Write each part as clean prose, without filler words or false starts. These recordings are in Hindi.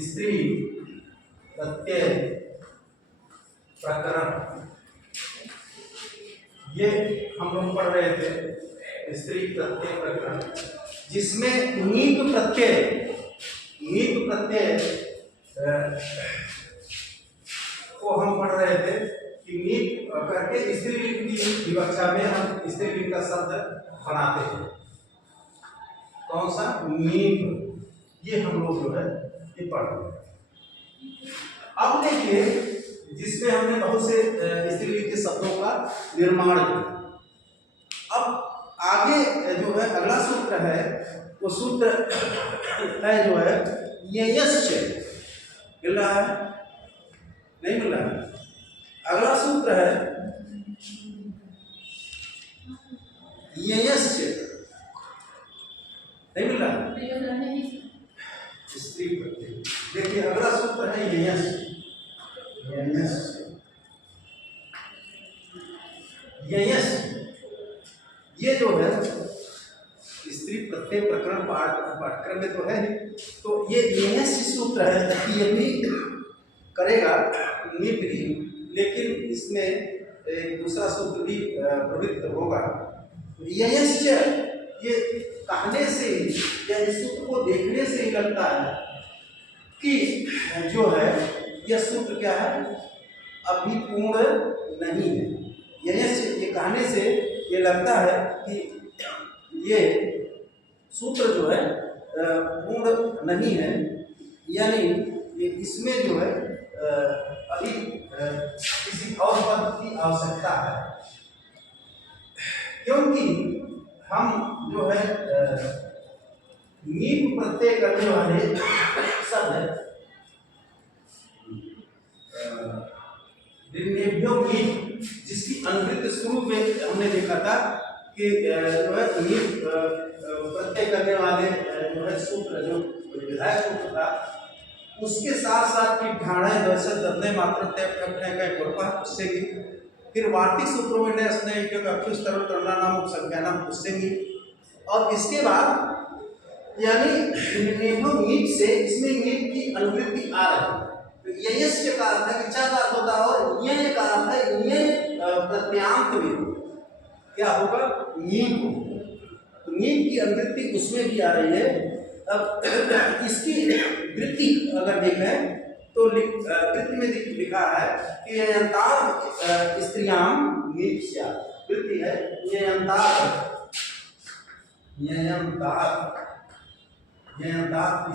स्त्री प्रत्यय प्रकरण, ये हम लोग पढ़ रहे थे। स्त्री प्रत्यय प्रकरण जिसमें नीप प्रत्यय को हम पढ़ रहे थे कि नीप करके स्त्रीलिंग की विवक्षा में हम स्त्रीलिंग का शब्द बनाते हैं। कौन सा? नीप। ये हम लोग जो है ये पढ़ रहे हैं। अब देखिए, जिसमें हमने बहुत से स्त्रीलिंग के शब्दों का निर्माण किया। अब आगे जो है अगला सूत्र है, वो सूत्र है जो है यश्च। मिल रहा है? नहीं मिल रहा है? अगला सूत्र है यश्च। नहीं मिल रहा है? स्त्री प्रत्यय। देखिए अगला सूत्र है यश्च। ये जो है स्त्री प्रत्यय प्रकरण पाठ्यक्रम में तो है, तो ये यश्च सूत्र है कि ये भी करेगा नीप भी, लेकिन इसमें एक दूसरा सूत्र भी प्रवृत्त होगा। यश्च ये कहने से या इस सूत्र को देखने से ही लगता है कि जो है यह सूत्र क्या है, अभी पूर्ण नहीं है। यश्च ये कहने से ये लगता है कि ये सूत्र जो है पूर्ण नहीं है, यानी ये इसमें जो है अभी किसी और पद की आवश्यकता है, क्योंकि हम जो है नीप प्रत्यय करने वाले शब्द जिसकी अनुवृत्ति शुरू में हमने देखा था कि जो है नीप प्रत्यय करने वाले जो है सूत्र, जो विधायक सूत्र था, उसके साथ साथ कि ढाणे दर्शक दत्ने मात्र तय प्रत्यय का कृपा, उससे भी फिर वार्तिक सूत्रों में स्नेह के अक्षुष तरल करना नाम उपसंज्ञा नाम, उससे भी, और इसके बाद यानी नीप से इसमें नीप की अनुवृत्ति आ रही है। तो यश का अर्थ है इच्छा का अर्थ होता है, और ये का अर्थ है ये प्रत्यांत में क्या होगा? नीप। तो नीप की अनुवृत्ति उसमें भी आ रही है। अब इसकी वृत्ति अगर देखें तो वृत्ति में लिखा है कि ययंतात् स्त्रियां नीप स्यात्। वृत्ति है ययंतात्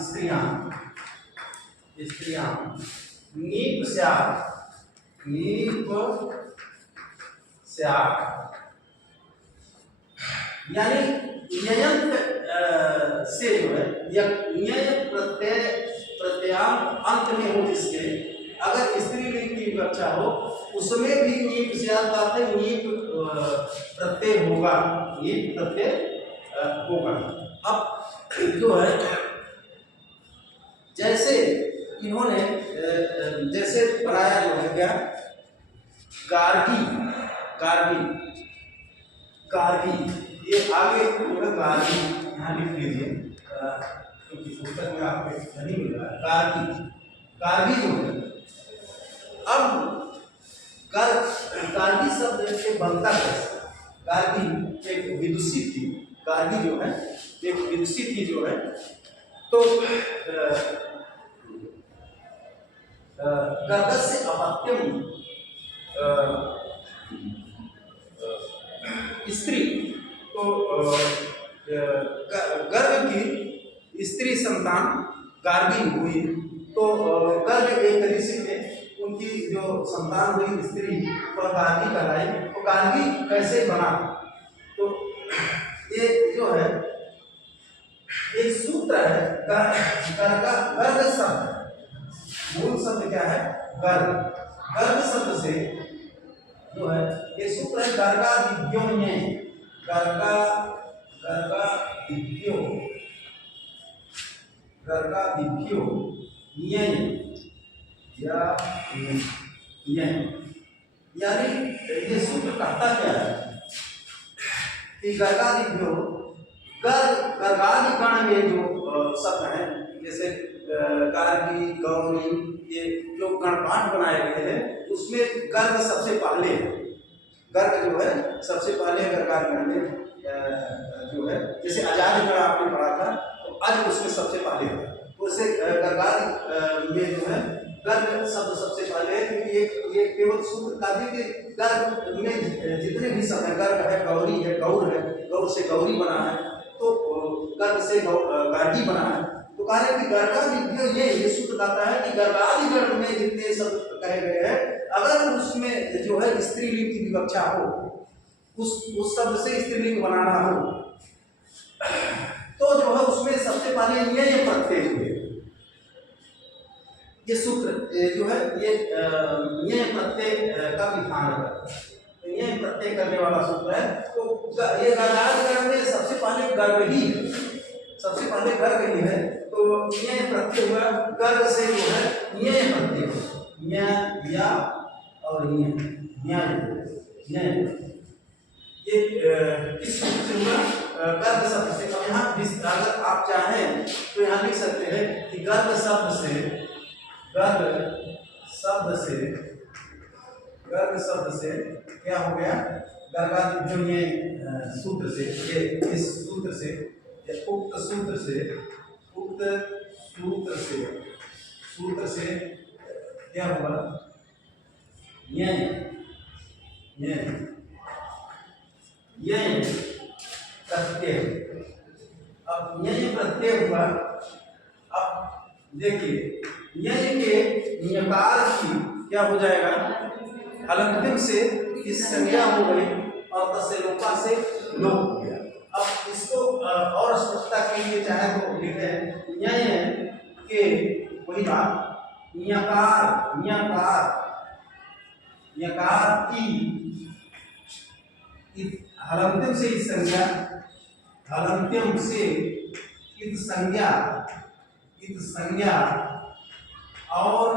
स्त्रियां नीप स्यात्। यानी ययंत से जो है यय प्रत्यांत अंत में हो, जिसके अगर स्त्रीलिंग की विवक्षा हो उसमें भी नीप स्यात् का अर्थ है नीप प्रत्यय होगा। अब जो है जैसे इन्होंने जैसे बनाया जो है क्या, गार्गी, ये आगे जो है गार्गी यहाँ लिख लीजिए, क्योंकि पुस्तक में आपको नहीं मिल रहा है। गार्गी जो है, अब गार्गी शब्द से बनता है। गार्गी एक विदुषी थी, गार्गी जो है एक विदुषी थी जो है, तो गर्भस्य अपत्यम स्त्री, तो गर्भ की स्त्री संतान गार्गी हुई, तो गर्भ एक ऋषि थे, उनकी जो संतान हुई स्त्री वह गार्गी कहलाई। तो गार्गी कैसे बना? तो ये जो है एक सूत्र है, गर्ग शब्द, मूल शब्द क्या है? गर्ग शब्द से जो है ये सूत्र है गर्गादिभ्यो यानी ये सूत्र कहता क्या है कि गर्गादिभ्यो, गर्गादि गण में जो शब्द है, जैसे गार्गी गौरी ये जो गणपाठ बनाए गए हैं उसमें गर्ग सबसे पहले है। गर्ग जो है सबसे पहले गर्गार में जो है जैसे आजाद गढ़ आपने पढ़ा था तो आज उसमें सबसे पहले है। तो उसे गर्गार में जो है गर्ग शब्द सबसे पहले है क्योंकि ये केवल सूत्र का भी गर्ग में जितने भी शब्द है गर्ग है गौरी है गौर से गौरी बना है तो गर्ग से गार्गी बना है। तो कहा है कि गर्गादि ये सूत्र कहता है कि गर्गादिगण में जितने शब्द कहे गए हैं अगर उसमें जो है स्त्रीलिंग की विवक्षा हो उस शब्द से स्त्रीलिंग बनाना हो तो जो है उसमें सबसे पहले ये प्रत्यय हुए ये सूत्र जो है ये प्रत्यय का विधान है। ये प्रत्यय करने वाला सूत्र है। तो ये गर्गादिगण में सबसे पहले गर्ग ही है सबसे पहले गर्ग ही है। तो ये प्रत्यय हुआ गर्ग से जो है ये प्रत्यय हुआ या और ये किस सूत्र से हुआ गर्ग शब्द से। अब यहाँ अगर आप चाहें तो यहाँ लिख सकते हैं कि गर्ग शब्द से क्या हो गया गर्गादि जो ये सूत्र से ये इस सूत्र से उक्त सूत्र से क्या हुआ ये प्रत्यय। अब ये प्रत्यय हुआ। अब देखिए यह के न्यकार की क्या हो जाएगा अलंकृत से इस संज्ञा हो गई और तस्य लोपा से लोप हो गया। अब इसको और स्पष्टता के लिए चाहे तो लिखे न्याय के वही बात न्यकार की हलंत्यम से इस संज्ञा हलंत्यम से इस संज्ञा और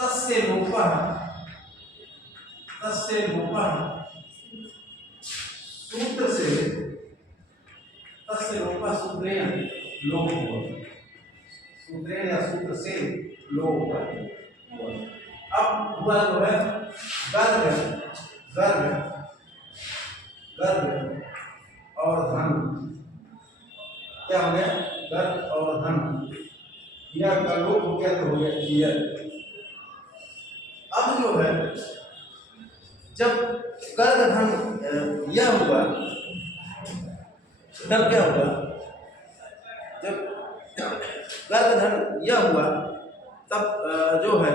तस्य लोपः सूत्र से तस्य लोपः सूत्रेण लोप हुआ सूत्रेण या सूत्र से लोप हुआ। अब हुआ जो है गर्ग और धन क्या हो गया गर्ग और धन यह का लोप हो गया तो हो गया यह। अब जो है जब गर्ग धन यह हुआ तब क्या हुआ जब गर्ग धन यह हुआ तब जो है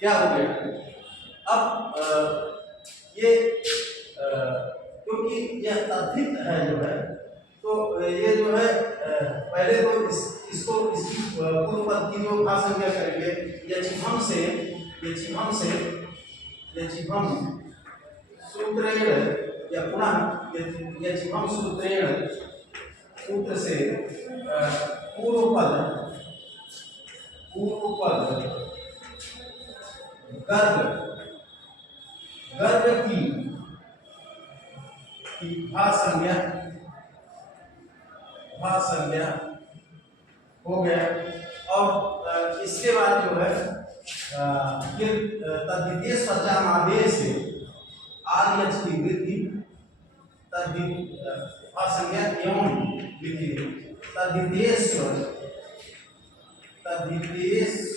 क्या हो गया। अब ये क्योंकि यह तद्धित है जो है तो ये जो है पहले तो इसको इसकी पूर्व पद की जो भाषा क्या करेंगे यचिभम सूत्रेण या पुनः यचिभम सूत्रेण सूत्र से पूर्व पद गर्ग की भाषा हो गया। और इसके बाद जो है फिर तद्वितीय स्वचाम आदेश से आर्यच की वृद्धि भाषा एवं वृद्धि तद्वितीय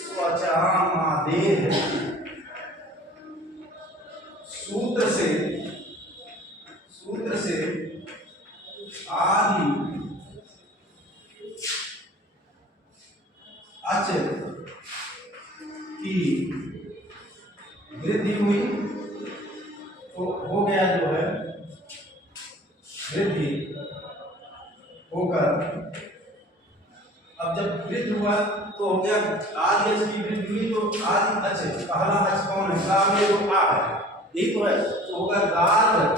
स्वचाम आदेश सूत्र से आदि अच की वृद्धि हुई तो हो गया जो है वृद्धि होकर अब जब वृद्धि हुआ तो हो गया आदि अच की वृद्धि हुई तो आदि अच पहला अच कौन है गा में जो आ है यही तो है तो होगा गार्ग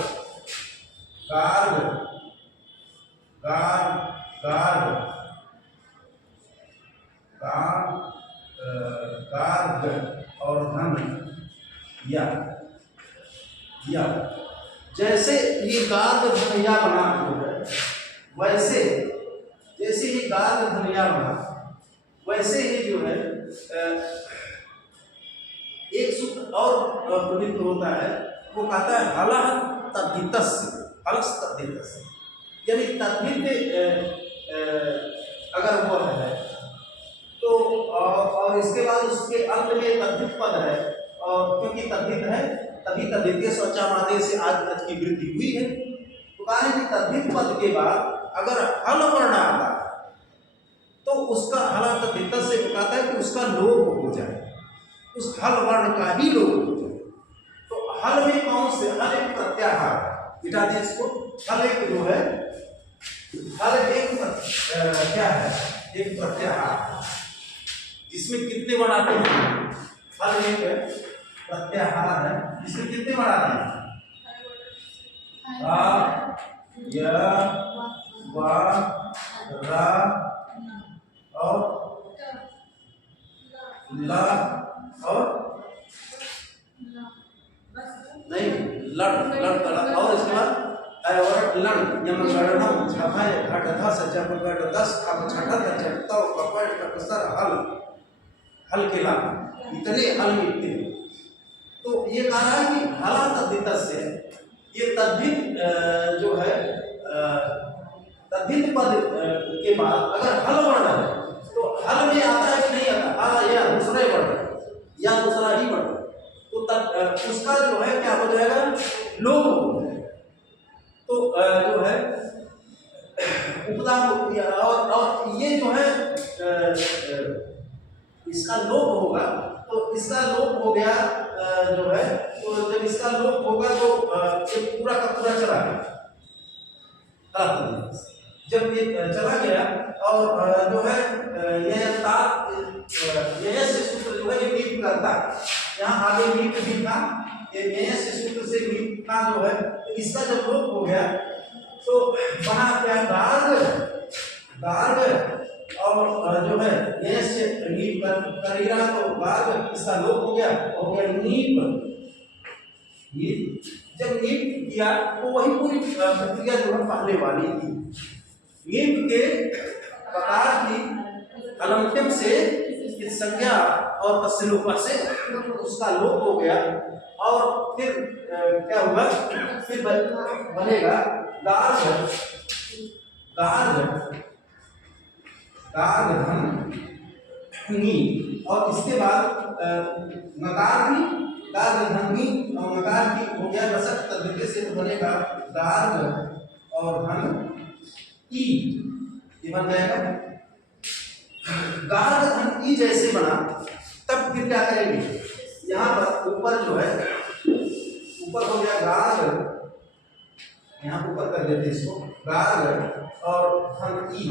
और धन या जैसे ये गार्ग धनिया बना जो है, वैसे जैसे ये गार्ग धनिया बना वैसे ही जो है एक सूत्र और प्रयुक्त होता है, वो कहता है हलः तद्धितस्य, हलस् तद्धितस्य, यानी तद्धित अगर वो है तो और इसके बाद उसके अंत में तद्धित पद है, और क्योंकि तद्धित है तभी तद्धितीय स्वचामादेय से आज तक की वृद्धि हुई है। तो कहा है कि तद्धित पद के बाद अगर हल वर्ण आता है तो उसका हल तद्धित से कहता है कि उसका लोप हो जाए, उस हल वर्ण का ही लोप हो जाए। तो हल में कौन से, हल एक प्रत्याहार, बिठा दें इसको, हल एक जो है, हल एक क्या है, एक प्रत्याहार, जिसमें कितने वर्ण आते हैं, हल एक प्रत्याहार है जिसमें कितने वर्ण आते हैं, आ, य, व, र और ल और नहीं लड़ लड़ लड़, और इसके बाद और लड़ यम गणनम छभय घटधा सजब गट 10 अब छठत जटतो कपड़ कपसर हल, हल के ला इतने हल मिलते हैं। तो ये कहा है कि हला तद्धित से, ये तद्धित जो है तद्धित पद के बाद अगर हल वर्ण है तो हल में आता है कि नहीं आता, हल या दूसरा ही वर्ण या दूसरा ही वर्ण, तो उसका जो है क्या हो जाएगा, लोप हो जाएगा। तो जो है उपदा और ये जो है इसका लोप होगा, तो इसका लोप हो गया जो है, तो जब इसका लोप होगा तो ये पूरा का पूरा चला गया, जब ये चला गया और जो है यह से सूत्र जो है ये मीट करता है, यहाँ आगे मीट भी था, ये से सूत्र से मीट का जो है, तो इसका जब लोप हो गया तो बना क्या, गार्ग गार्ग और जो है ये से नीप कर रहा, तो गार्ग इसका लोप हो गया नीप, नीप जब नीप किया तो वही पूरी प्रक्रिया जो है पहले वाली थी, नीप के प्रकार की अलंत्यम से संज्ञा और तस्लोपा से उसका लोप हो गया, और फिर क्या हुआ, फिर बनेगा गार्ग गार्ग गार्ग धन नी, और इसके बाद नकार भी गार्ग धन नी और नकार भी हो गया रसक तद्धित से बनेगा गार्ग और धन ई, ये बन जाएगा गार्ग धन ई। जैसे बना तब फिर क्या करेंगे, यहाँ पर ऊपर जो है, ऊपर हो गया गार्ग, यहाँ ऊपर कर देते इसको गार्ग और धन ई।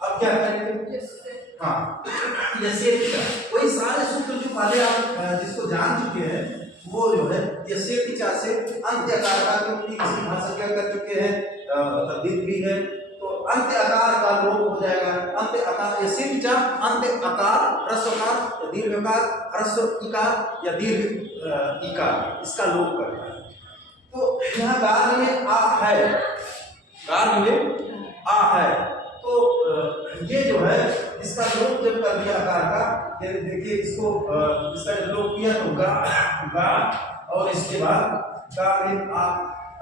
अब क्या करेंगे, हाँ वही सारे सूत्र जो पहले आप जिसको जान चुके हैं, वो जो है यसेतिचा से अंत्य आकार का, क्योंकि इसकी भाषा क्या कर चुके हैं, तद्धित भी है, तो अंत्य आकार का लोप हो जाएगा, अंत्य आकार यसेतिचा अंत्य आकार ह्रस्वकार या दीर्घकार, ह्रस्व इकार या दीर्घ इकार, इसका लोप करना है। तो यहाँ गार्ग में आ है, गार्ग में आ है, तो ये जो है इसका लोप जब कर दिया आकार का, देखिए इसको इसका जब लोप किया तो गा गा, और इसके बाद का में आ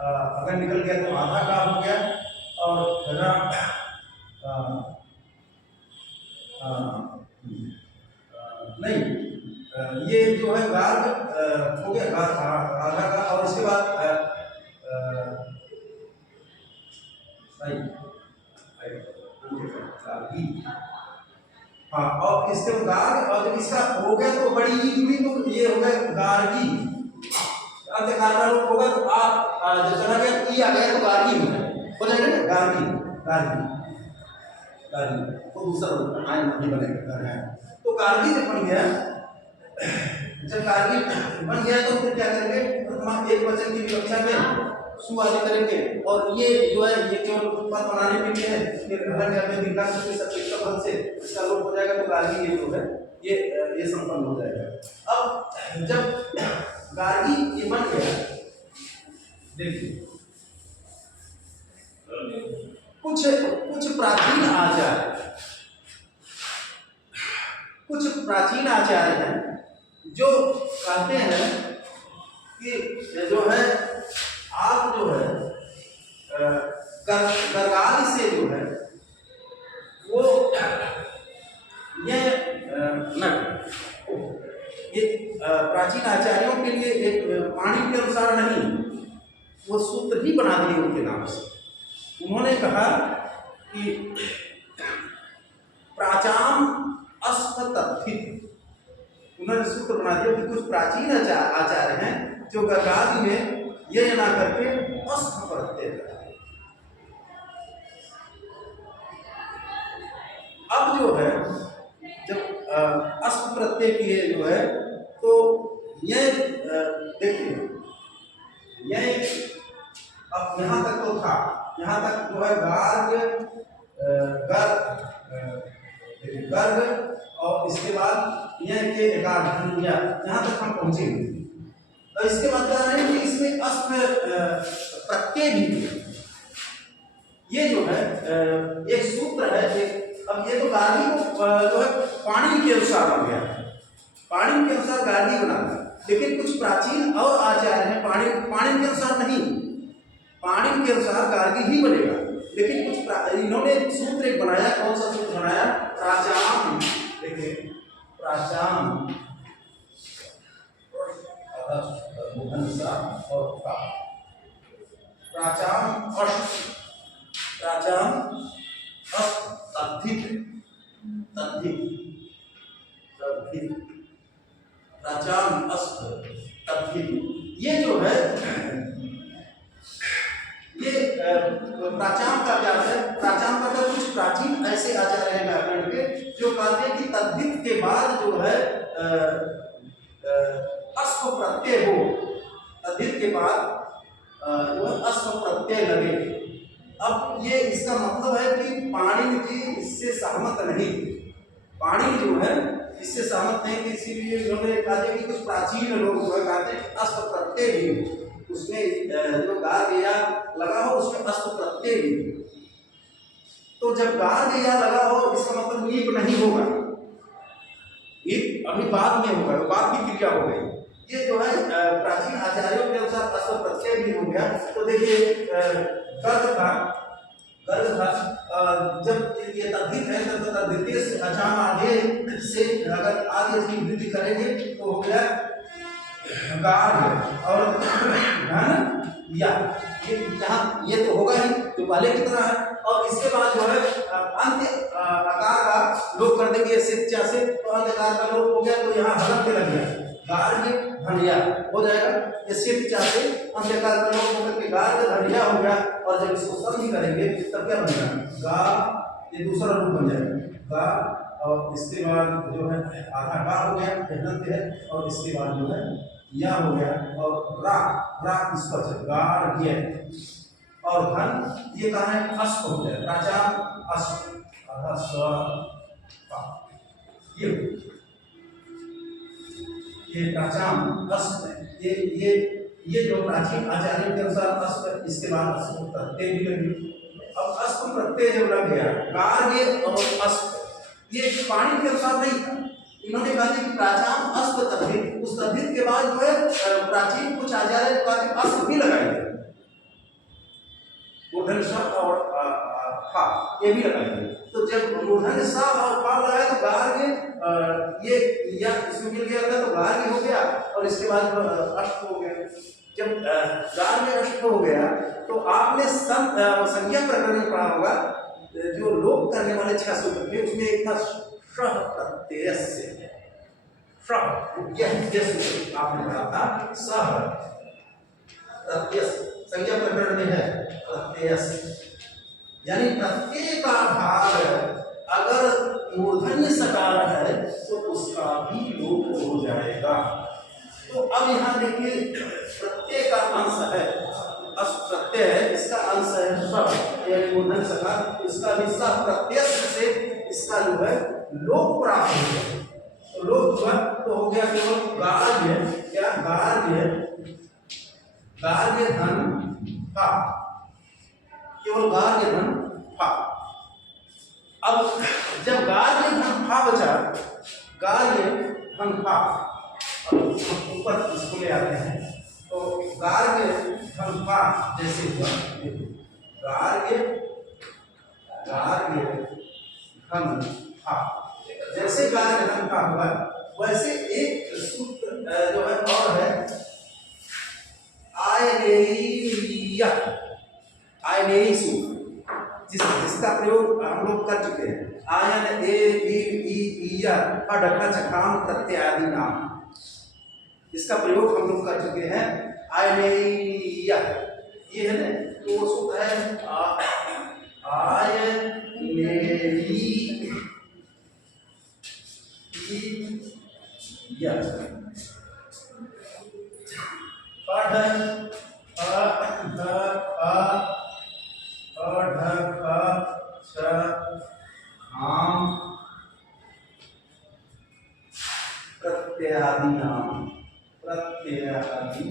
अगर निकल गया तो आधा का हो गया, और रा नहीं ये जो है गार्ग हो गया आधा का, और इसके बाद हाँ, और इसके गार्ग, और जब इसका हो गया तो बड़ी ई जुड़ी, तो ये हो गया गार्गी, अंत्यकार का लोप होगा तो जब चला गया ई आ गया तो गार्गी हो जाएगा ना, गार्गी गार्गी गार्गी, तो दूसरा रूप आय नहीं बनेगा, तो गार्गी जब बन गया, जब गार्गी बन गया तो फिर क्या करेंगे, प्रथमा एक वचन की विवक्षा में सुवादी करेंगे, और ये जो है ये केवल पद बनाने के लिए है, फिर हर जगह में विकास के सब पद से इसका लोप हो जाएगा, तो गार्गी ये जो है ये संपन्न हो जाएगा। अब जब गार्गी ये बन गया देखिए कुछ कुछ प्राचीन आचार्य हैं जो कहते हैं कि जो है आप जो है गरगाल से जो है वो ये प्राचीन आचार्यों के लिए एक पाणी के अनुसार नहीं, वो सूत्र ही बना दिए उनके नाम से। उन्होंने कहा कि प्राचाम अस्थ तत्थित, उन्होंने सूत्र बना दिया कि कुछ प्राचीन आचार्य हैं जो गरगादि में ये ना करके अस्थ प्रत्यय करते। अब जो है जब अस्थ प्रत्यय किए जो है तो ये देखिए ये अब यहाँ तक तो था, यहाँ तक जो है गर्ग और इसके बाद यह के एकाध यहाँ तक हम पहुंचेंगे। और इसके बाद क्या है कि इसमें अस्थ प्रत्यय भी, ये जो है एक सूत्र है। अब ये तो गार्गी को जो है पाणी के अनुसार हो गया, पाणी के अनुसार गार्गी बना, लेकिन कुछ प्राचीन और आचार्य हैं पाणी के अनुसार नहीं, पाणी के अनुसार गार्गी ही बनेगा। लेकिन कुछ इन्होंने सूत्र एक बनाया, कौन सा सूत्र बनाया? प्राचाम, देखिए प्राचाम और प्राचाम अष्ट तद्धित प्राचाम अष्ट तद्धित, ये जो है ये प्राचाम का क्या है? प्राचाम का कुछ प्राचीन ऐसे आचार्य हैं व्याकरण के जो कहते हैं कि तद्धित के बाद जो है अस्थ प्रत्यय हो, तद्धित के बाद जो है अस्थ प्रत्यय लगे। अब ये इसका मतलब है कि पाणिनि जी इससे सहमत नहीं, पाणिनि जो है इससे सहमत नहीं, इसीलिए उन्होंने कहा कि कुछ प्राचीन लोग जो है कहते हैं अस्थ प्रत्यय भी उसमें जो गार गया लगा हो उसमें अस्थ प्रत्यय भी। तो जब गार गया लगा हो इसका मतलब नीप नहीं होगा, नीप अभी बाद में होगा, बाद की क्रिया हो गई। ये जो है प्राचीन आचार्यों के अनुसार अस्थ प्रत्यय भी हो गया। तो देखिए गर्ग था जब ये तद्धित है तब तद्धित से अचाम आगे से अगर आगे की वृद्धि करेंगे तो हो गया गार्ग और धन या, ये यहाँ ये तो होगा ही जो पहले की तरह है। और इसके बाद जो है अंत्य आकार का लोप कर देंगे सिचा से, तो अंत्य आकार का लोप हो गया तो यहाँ हलक के लग गया गार्ग धनिया हो जाएगा। इससे पिछा से अंत्यकाल का लोप होकर के गार्ग धनिया हो गया। और जब इसको समझ करेंगे तब क्या बनेगा? गा, ये दूसरा रूप बन जाएगा गा, और इसके बाद जो है आधा गा हो गया हलक है, और इसके बाद जो है या हो गया, और रा इस पर गार्ग्य, और धन ये कहाँ है? अश्व हो गया, प्राचाम अश्व आधा स्व ये प्राचाम अश्व, ये जो प्राचीन आचार्यों के अनुसार अश्व, इसके बाद अश्व प्रत्यय भी लगी। अब अश्व प्रत्यय जब लग गया गार्ग्य और अश्व, ये पाणी के अनुसार नहीं था। इन्होंने कहा कि प्राचाम अश्व तद्धित, उस तद्धित के बाद जो है प्राचीन कुछ आचार्य का अश्व भी लगाएंगे, मूर्धन स और फा ये भी लगाएंगे। तो जब मूर्धन स और फा लगाए तो गार्ग्य ये या इसमें मिल गया था तो गार्ग्य हो गया, और इसके बाद अष्ट हो गया। जब गार्ग्य अष्ट हो गया तो आपने संज्ञा प्रकरण में पढ़ा होगा, जो लोप करने वाले 6 सूत्र थे उसमें एक था श्रह प्रत्यय से, यह आपने पढ़ा था सह प्रत्यय, संज्ञा प्रकरण में है प्रत्यय, यानी प्रत्यय का भाग अगर मूर्धन्य सकार है तो उसका भी लोप हो जाएगा। तो अब यहाँ देखिए प्रत्यय का अंश है, प्रत्यय है, इसका अंश है सब, यानी मूर्धन्य सकार, इसका भी सब प्रत्यय से इसका जो है लोप प्राप्त हो गया। तो लोप हुआ तो हो गया केवल गार्ग्य, क्या गार्ग्य धन फा, केवल गार्ग्य धन फा। अब जब गार्ग्य धन फा बचा, गार्ग्य धन फा, ऊपर इसको ले आते हैं तो गार्ग्य धन फा जैसे हुआ, गार्ग्य धन फा, जैसे गार्ग्य धन फा हुआ वैसे एक सूत्र जो है और है आयनेयी सूत्र, जिसका प्रयोग हम लोग कर चुके हैं। आयन ए ई या ढक्का चक्राम प्रत्यय आदि नाम, इसका प्रयोग हम लोग कर चुके हैं। आयनेयी ये है ना, तो सूत्र है आयनेयी या प्रत्ययादि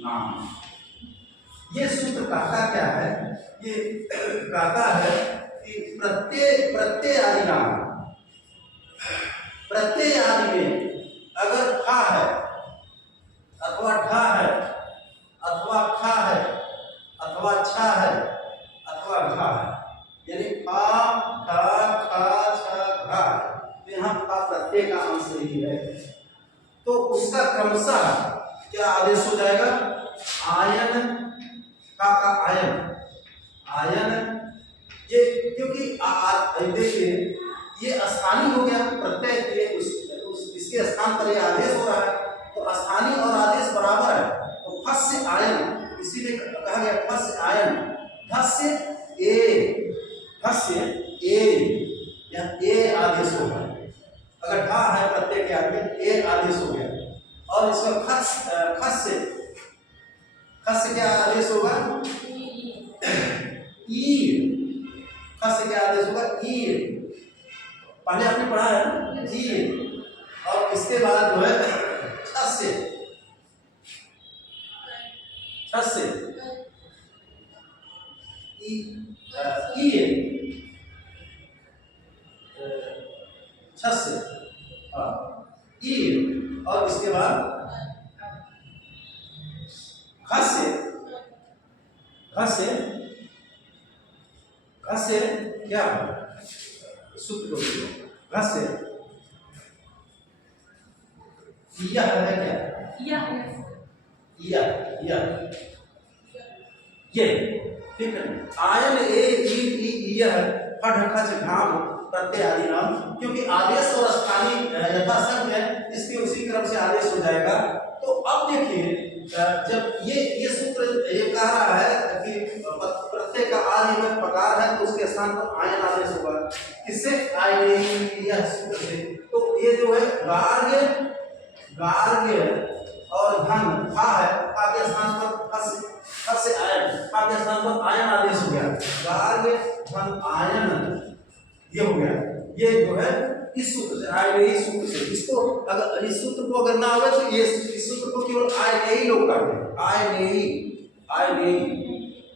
नाम। ये सूत्र कहता क्या है? ये कहता है कि प्रत्यय आदि नाम, प्रत्यय आदि में अगर खा है अथवा ढा है अथवा खा है अथवा छा है अथवा घा है, यानी फा ठा खा छ घा, तो यहाँ फा प्रत्यय का अंश ही है, तो उसका क्रमशः क्या आदेश हो जाएगा? आयन का आयन, ये क्योंकि देखिए ये स्थानीय हो गया प्रत्यय के, इसके स्थान पर ये आदेश हो रहा है, तो स्थानीय और आदेश बराबर है, तो फस से आयन, इसीलिए कहा गया फस से आयन, धस से ए या ए आदेश हो गया। अगर ढा है प्रत्यय के आगे ए आदेश हो गया, और इसका खस से क्या आदेश होगा? ई, खस से क्या आदेश होगा? ई, पहले आपने पढ़ा है ना ई, और इसके बाद जो है छस से छस से ई, और इसके बाद खस से क्या सूत्र घस से यह है क्या? ये ठीक है। आयन ए ई यह ढक्का से घाम प्रत्यय आदि नाम, क्योंकि आदेश और स्थानीय यथासंख्य है, इसके उसी क्रम से आदेश हो जाएगा। तो अब देखिए जब ये सूत्र ये कह रहा है कि प्रत्यय का आदि में पकार है तो उसके स्थान पर आयन आदेश होगा, किससे? आयनेयी सूत्र से। तो ये जो है गार्ग्य और धन फा है, फा के स्थान पर फस से आयन, फा के स्थान पर आयन आदेश हो गया, गार्ग्य धन आयन ये हो गया। ये जो है इस सूत्र से, आयनेयी सूत्र से, इसको अगर इस सूत्र को अगर ना आवे तो ये इस सूत्र को केवल आयनेयी लोग कहते हैं, आयनेयी,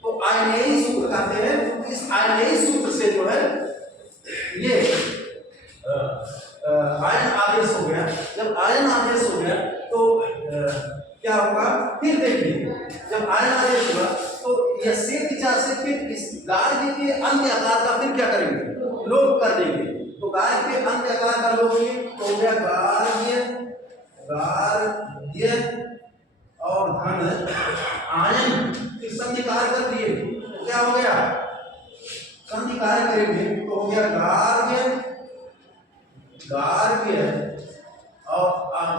तो आयनेयी सूत्र कहते हैं। इस आयनेयी सूत्र से जो है ये आयन आदेश हो गया। जब आयन आदेश हो गया तो क्या होगा? फिर देखिए जब आयन आदेश हुआ तो यह से फिर इस गार्ग्य के अंत्य आकार का फिर क्या करेंगे? लोप कर देंगे। तो गार्ग्य के अंत्य आकार का लोप किए तो हो गया गार्ग्य और धन आयन, फिर संधि कार्य कर दिए तो क्या हो गया? संधि कार्य करेंगे तो हो गया गार्ग्य और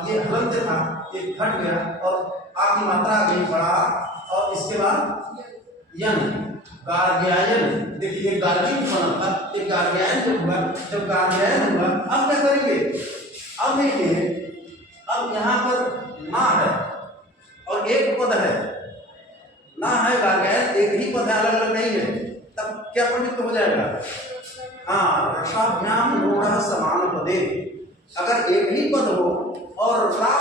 ये हलंत था ये घट गया और आ की मात्रा आ गई बड़ा, और इसके बाद यन गार्ग्यायन। देखिए गार्गी बना था, ये गार्ग्यायन जब हुआ, जब गार्ग्यायन हुआ अब क्या करेंगे? अब देखिए अब यहाँ पर ना है और एक पद है, ना है गार्ग्यायन एक ही पद है, अलग अलग नहीं है, तब क्या पंडित हो जाएगा? हाँ, रसाभ्याम लोढ़ समान पदे, अगर एक ही पद हो और रा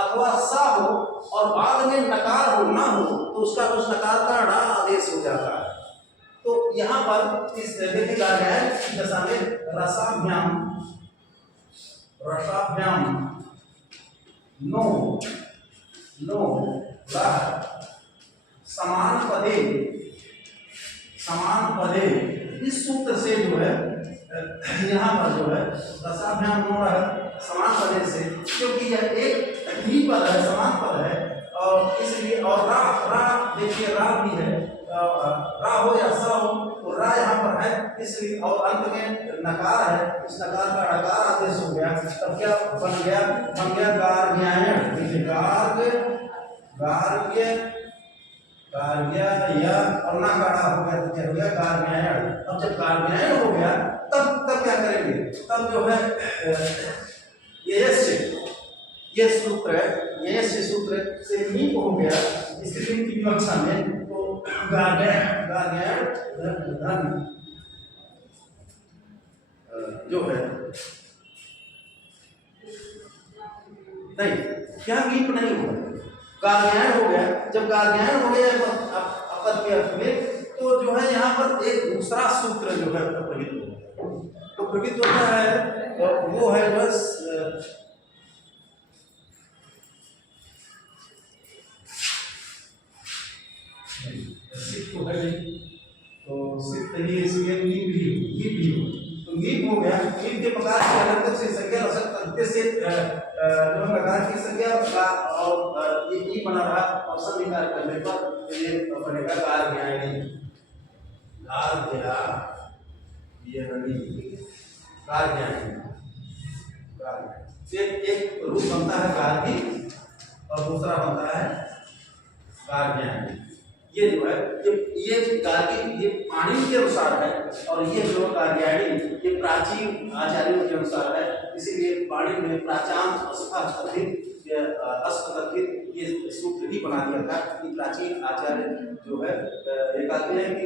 अथवा सा हो और बाद में नकार हो ना हो तो उसका उस नकार का ड़ा आदेश हो जाता है। तो यहाँ पर इस देखिए गार्ग्यायन की दशा में रसाभ्याम रसाभ्याम नो नो रा समान पदे इस सूत्र से जो है यहाँ पर जो है रसाभ्याम नो रा समान पदे से, क्योंकि यह एक ही पद है, समान पद है, और इसलिए और रा रा देखिए रा भी है, रा हो या सा हो तो रा यहाँ पर है इसलिए, और अंत में नकार है, इस नकार का ड़कार आदेश हो गया। तब क्या बन गया गार्ग्यायण। देखिए गार्ग्य या और ना काढ़ा हो गया तो क्या हो गया गार्ग्यायण। अब जब गार्ग्यायण हो गया तब क्या करेंगे, तब जो है ये सूत्र है, ये सूत्र से नीप हो गया स्त्रीलिंग की विवक्षा में, तो गार्ग्यायण धन जो है नहीं, क्या नीप नहीं होगा, गार्ग्यायण हो गया। जब गार्ग्यायण हो गया अपद के अर्थ में, तो जो है यहाँ पर एक दूसरा सूत्र जो है प्रवृत्त होता है। तो प्रवृत्त होता है वो है बस सिद्ध तो है नहीं, तो सिद्ध ही इसलिए नीप भी हो, तो नीप हो गया। नीप के प्रकार के अलग से संज्ञा रसक तंत्र से जो प्रकार की संज्ञा और ये ई बना रहा और समीकरण करने पर ये बनेगा गार्ग्यायणी। एक रूप बनता है गार्गी और दूसरा बनता है गार्ग्यायणी। ये जो है ये गार्गी ये पाणिनि के अनुसार है, और ये जो गार्ग्यायणी ये प्राचीन आचार्यों के अनुसार है। इसीलिए पाणिनि ने प्राचाम अस्पतथित ये सूत्र ही बना दिया था कि प्राचीन आचार्य जो है ये कहते हैं कि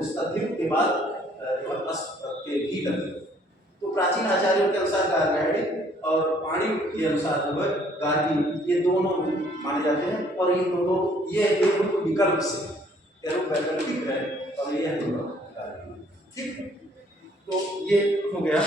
उस तथित के बाद जो है अस्पत्य ही लगे। तो प्राचीन आचार्यों के अनुसार गार्ग्यायणी और पाणिनि के अनुसार जो है गार्गी, ये दोनों माने जाते हैं। और ये दोनों ये विकल्प से वैकल्पिक है, और ये है गार्गी। ठीक, तो ये हो गया।